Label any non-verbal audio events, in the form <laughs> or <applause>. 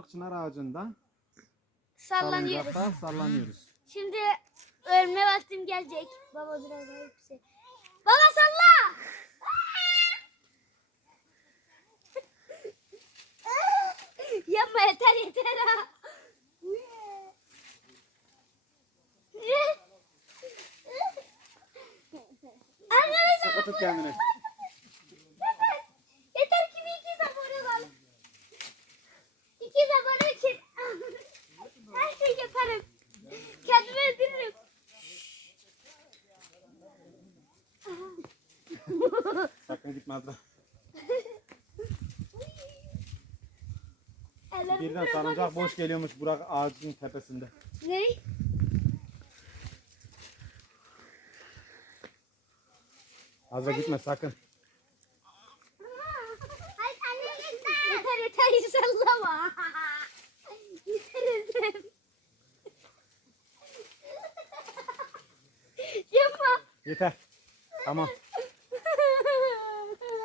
metrelik çınar ağacından Sallanıyoruz. salıncakta sallanıyoruz. Şimdi ölme vaktim gelecek. Baba biraz daha yüksek. Baba salla. <laughs> Yapma yeter yeter ha. Arkadaşlar tut kendini. Kendimi öldürürüm. Sakın gitme. <laughs> Ellerim Birden salıncak boş geliyormuş Burak ağacın tepesinde. Ne? Azra gitme sakın. Hayır anne yeter. Yeter yeter sallama. Yeter. Tamam.